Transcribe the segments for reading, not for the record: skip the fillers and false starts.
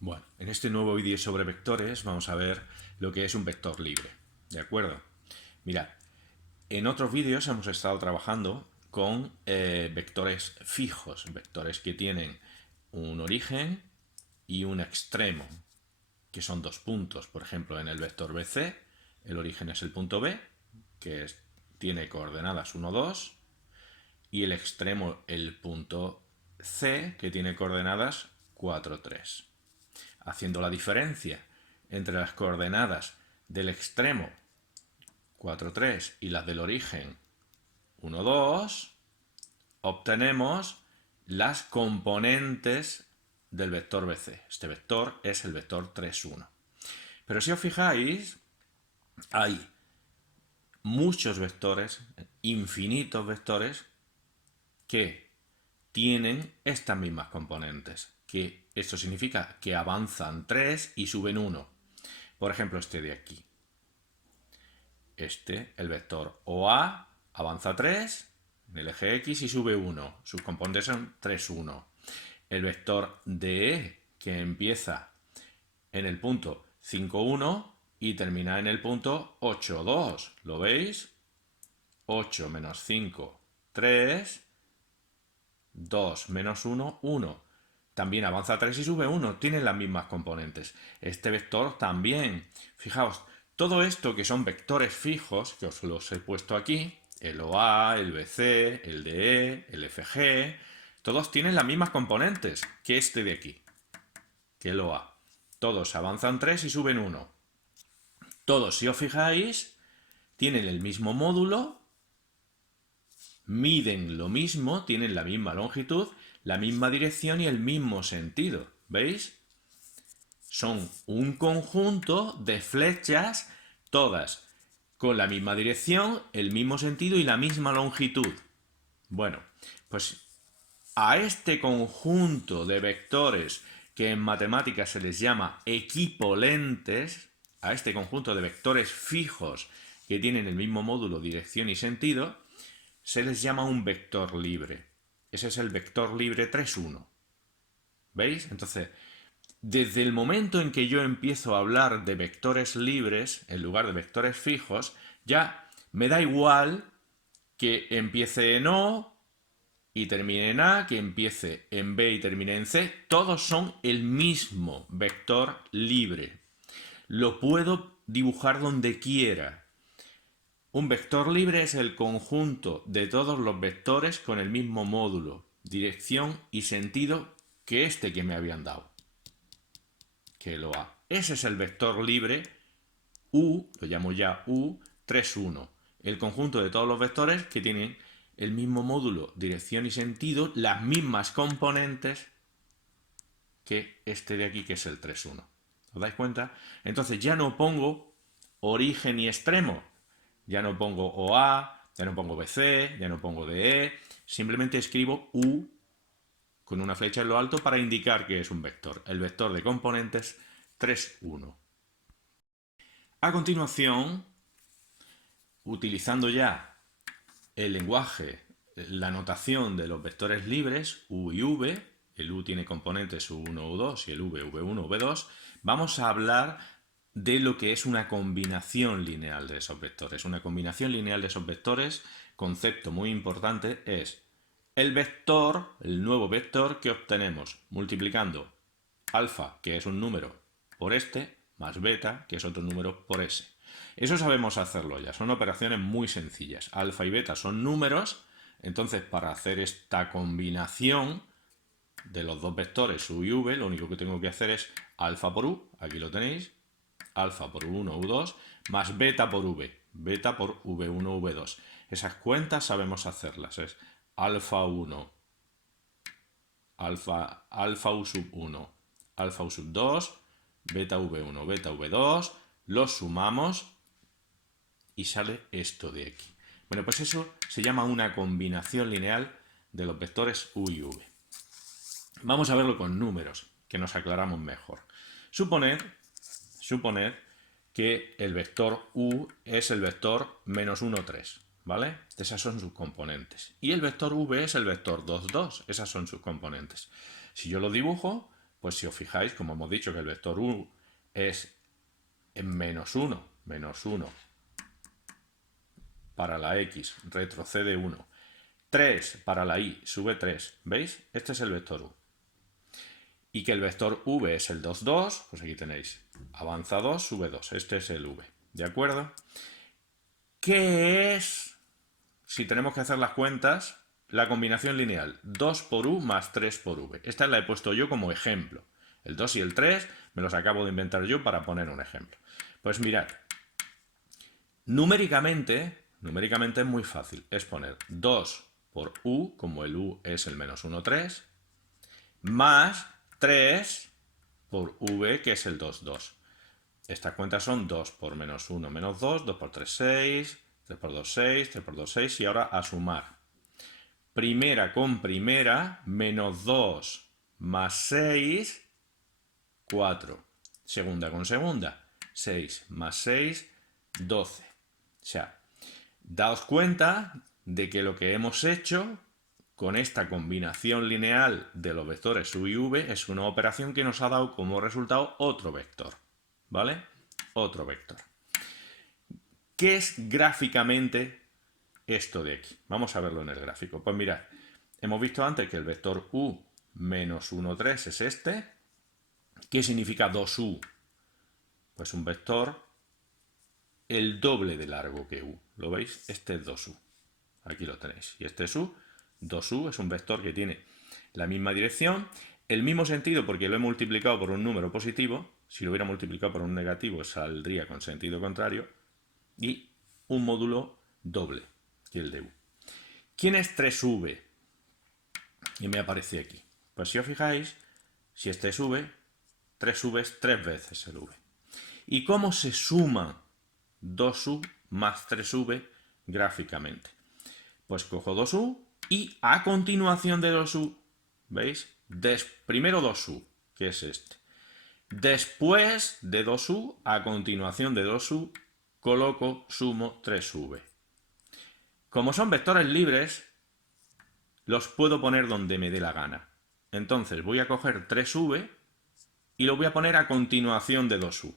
Bueno, en este nuevo vídeo sobre vectores vamos a ver lo que es un vector libre, ¿de acuerdo? Mirad, en otros vídeos hemos estado trabajando con vectores fijos, vectores que tienen un origen y un extremo, que son dos puntos. Por ejemplo, en el vector BC, el origen es el punto B, tiene coordenadas 1, 2, y el extremo el punto C, que tiene coordenadas 4, 3. Haciendo la diferencia entre las coordenadas del extremo 4, 3 y las del origen 1, 2, obtenemos las componentes del vector BC. Este vector es el vector 3, 1. Pero si os fijáis, hay muchos vectores, infinitos vectores, que tienen estas mismas componentes. Que esto significa que avanzan 3 y suben 1. Por ejemplo, este de aquí. El vector OA, avanza 3 en el eje X y sube 1. Sus componentes son 3, 1. El vector DE, que empieza en el punto 5, 1 y termina en el punto 8, 2. ¿Lo veis? 8 menos 5, 3. 2 menos 1, 1. También avanza 3 y sube 1. Tienen las mismas componentes. Este vector también. Fijaos, todo esto que son vectores fijos, que os los he puesto aquí, el OA, el BC, el DE, el FG, todos tienen las mismas componentes que este de aquí, que el OA. Todos avanzan 3 y suben 1. Todos, si os fijáis, tienen el mismo módulo, miden lo mismo, tienen la misma longitud, la misma dirección y el mismo sentido. ¿Veis? Son un conjunto de flechas, todas con la misma dirección, el mismo sentido y la misma longitud. Bueno, pues a este conjunto de vectores que en matemáticas se les llama equipolentes, a este conjunto de vectores fijos que tienen el mismo módulo, dirección y sentido, se les llama un vector libre. Ese es el vector libre 3, 1. ¿Veis? Entonces, desde el momento en que yo empiezo a hablar de vectores libres en lugar de vectores fijos, ya me da igual que empiece en O y termine en A, que empiece en B y termine en C. Todos son el mismo vector libre. Lo puedo dibujar donde quiera. Un vector libre es el conjunto de todos los vectores con el mismo módulo, dirección y sentido que este que me habían dado, que lo A. Ese es el vector libre U, lo llamo ya U, 3, 1. El conjunto de todos los vectores que tienen el mismo módulo, dirección y sentido, las mismas componentes que este de aquí, que es el 3, 1. ¿Os dais cuenta? Entonces ya no pongo origen y extremo. Ya no pongo OA, ya no pongo BC, ya no pongo DE. Simplemente escribo U con una flecha en lo alto para indicar que es un vector. El vector de componentes 3, 1. A continuación, utilizando ya el lenguaje, la notación de los vectores libres, U y V, el U tiene componentes U1, U2 y el V, V1, V2, vamos a hablar de lo que es una combinación lineal de esos vectores. Una combinación lineal de esos vectores, concepto muy importante, es el vector, el nuevo vector que obtenemos multiplicando alfa, que es un número, por este, más beta, que es otro número, por ese. Eso sabemos hacerlo ya, son operaciones muy sencillas. Alfa y beta son números, entonces para hacer esta combinación de los dos vectores U y V, lo único que tengo que hacer es alfa por U, aquí lo tenéis, alfa por U1, U2, más beta por V, beta por V1, V2. Esas cuentas sabemos hacerlas, es alfa 1, alfa U sub 1, alfa U sub 2, beta V1, beta V2, los sumamos y sale esto de aquí. Bueno, pues eso se llama una combinación lineal de los vectores U y V. Vamos a verlo con números, que nos aclaramos mejor. Suponed que el vector U es el vector menos 1, 3, ¿vale? Esas son sus componentes. Y el vector V es el vector 2, 2, esas son sus componentes. Si yo lo dibujo, Pues si os fijáis, como hemos dicho que el vector u es en menos 1 para la x, retrocede 1. 3 para la y, sube 3. ¿Veis? Este es el vector u. Y que el vector v es el 2, 2, pues aquí tenéis, avanza 2, sube 2. Este es el v. ¿De acuerdo? ¿Qué es, si tenemos que hacer las cuentas, la combinación lineal 2 por u más 3 por v? Esta la he puesto yo como ejemplo. El 2 y el 3 me los acabo de inventar yo para poner un ejemplo. Pues mirad, numéricamente es muy fácil. Es poner 2 por u, como el u es el menos 1, 3, más 3 por v, que es el 2, 2. Estas cuentas son 2 por menos 1, menos 2, 2 por 3, 6, 3 por 2, 6, 3 por 2, 6, y ahora a sumar. Primera con primera, menos 2 más 6, 4. Segunda con segunda, 6 más 6, 12. O sea, daos cuenta de que lo que hemos hecho con esta combinación lineal de los vectores u y v es una operación que nos ha dado como resultado otro vector. ¿Vale? Otro vector. ¿Qué es gráficamente esto de aquí? Vamos a verlo en el gráfico. Pues mirad, hemos visto antes que el vector u menos 1, 3 es este. ¿Qué significa 2u? Pues un vector el doble de largo que u. ¿Lo veis? Este es 2u. Aquí lo tenéis. Y este es u. 2u es un vector que tiene la misma dirección, el mismo sentido porque lo he multiplicado por un número positivo. Si lo hubiera multiplicado por un negativo saldría con sentido contrario. Y un módulo doble que el de u. ¿Quién es 3v? Y me aparece aquí. Pues si os fijáis, si este es v, 3v es 3 veces el v. ¿Y cómo se suma 2u más 3v gráficamente? Pues cojo 2u y a continuación de 2u, ¿veis? Primero 2u, que es este. Después de 2u, a continuación de 2u, coloco, sumo 3v. Como son vectores libres, los puedo poner donde me dé la gana. Entonces voy a coger 3v y lo voy a poner a continuación de 2u.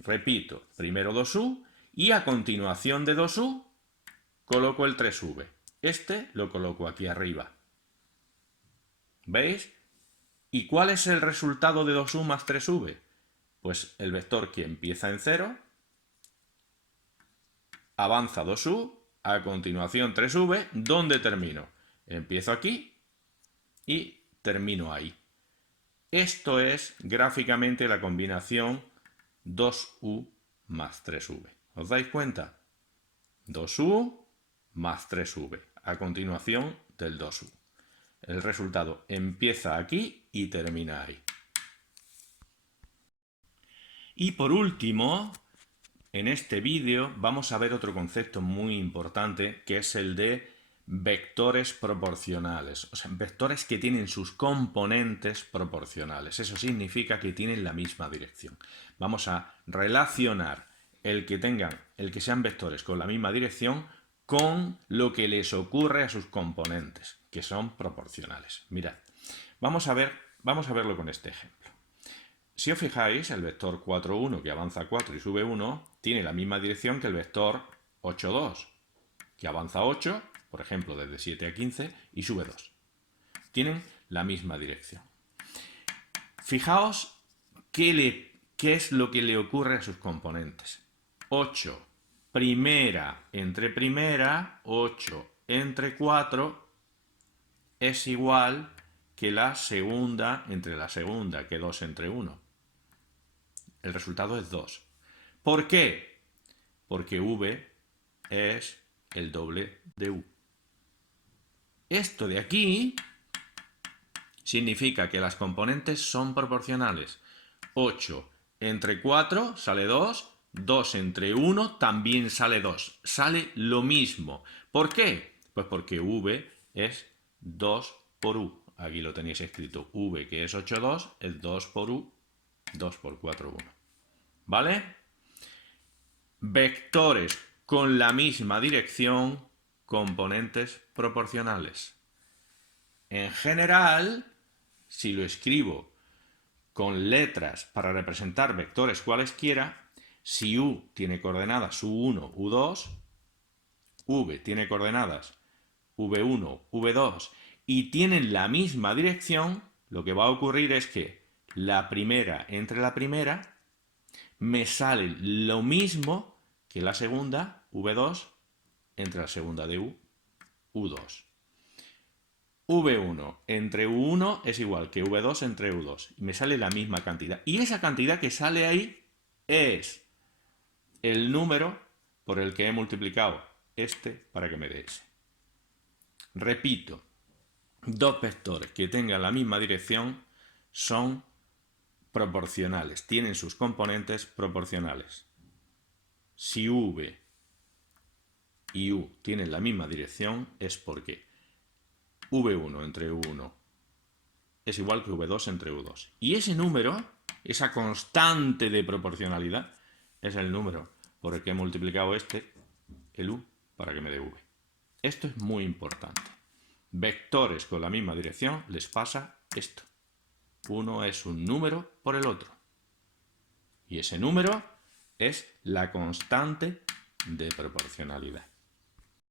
Repito, primero 2u y a continuación de 2u coloco el 3v. Este lo coloco aquí arriba. ¿Veis? ¿Y cuál es el resultado de 2u más 3v? Pues el vector que empieza en 0, avanza 2u, a continuación 3v, ¿dónde termino? Empiezo aquí y termino ahí. Esto es gráficamente la combinación 2u más 3v. ¿Os dais cuenta? 2u más 3v, a continuación del 2u. El resultado empieza aquí y termina ahí. Y por último, en este vídeo vamos a ver otro concepto muy importante, que es el de vectores proporcionales. O sea, vectores que tienen sus componentes proporcionales. Eso significa que tienen la misma dirección. Vamos a relacionar el que sean vectores con la misma dirección con lo que les ocurre a sus componentes, que son proporcionales. Mirad, vamos a verlo con este ejemplo. Si os fijáis, el vector 4, 1, que avanza 4 y sube 1, tiene la misma dirección que el vector 8, 2, que avanza 8, por ejemplo, desde 7 a 15, y sube 2. Tienen la misma dirección. Fijaos qué es lo que le ocurre a sus componentes. 8, primera entre primera, 8 entre 4, es igual que la segunda entre la segunda, que 2 entre 1. El resultado es 2. ¿Por qué? Porque v es el doble de u. Esto de aquí significa que las componentes son proporcionales. 8 entre 4 sale 2, 2 entre 1 también sale 2. Sale lo mismo. ¿Por qué? Pues porque v es 2 por u. Aquí lo tenéis escrito. V, que es 8, 2, es 2 por u, 2 por 4, 1. ¿Vale? Vectores con la misma dirección, componentes proporcionales. En general, si lo escribo con letras para representar vectores cualesquiera, si U tiene coordenadas U1, U2, V tiene coordenadas V1, V2 y tienen la misma dirección, lo que va a ocurrir es que la primera entre la primera me sale lo mismo que la segunda, V2, entre la segunda de U, U2. V1 entre U1 es igual que V2 entre U2. Me sale la misma cantidad. Y esa cantidad que sale ahí es el número por el que he multiplicado este para que me dé ese. Repito, dos vectores que tengan la misma dirección son proporcionales, tienen sus componentes proporcionales. Si V y U tienen la misma dirección es porque V1 entre U1 es igual que V2 entre U2. Y ese número, esa constante de proporcionalidad, es el número por el que he multiplicado el U, para que me dé V. Esto es muy importante. Vectores con la misma dirección les pasa esto. Uno es un número por el otro. Y ese número es la constante de proporcionalidad.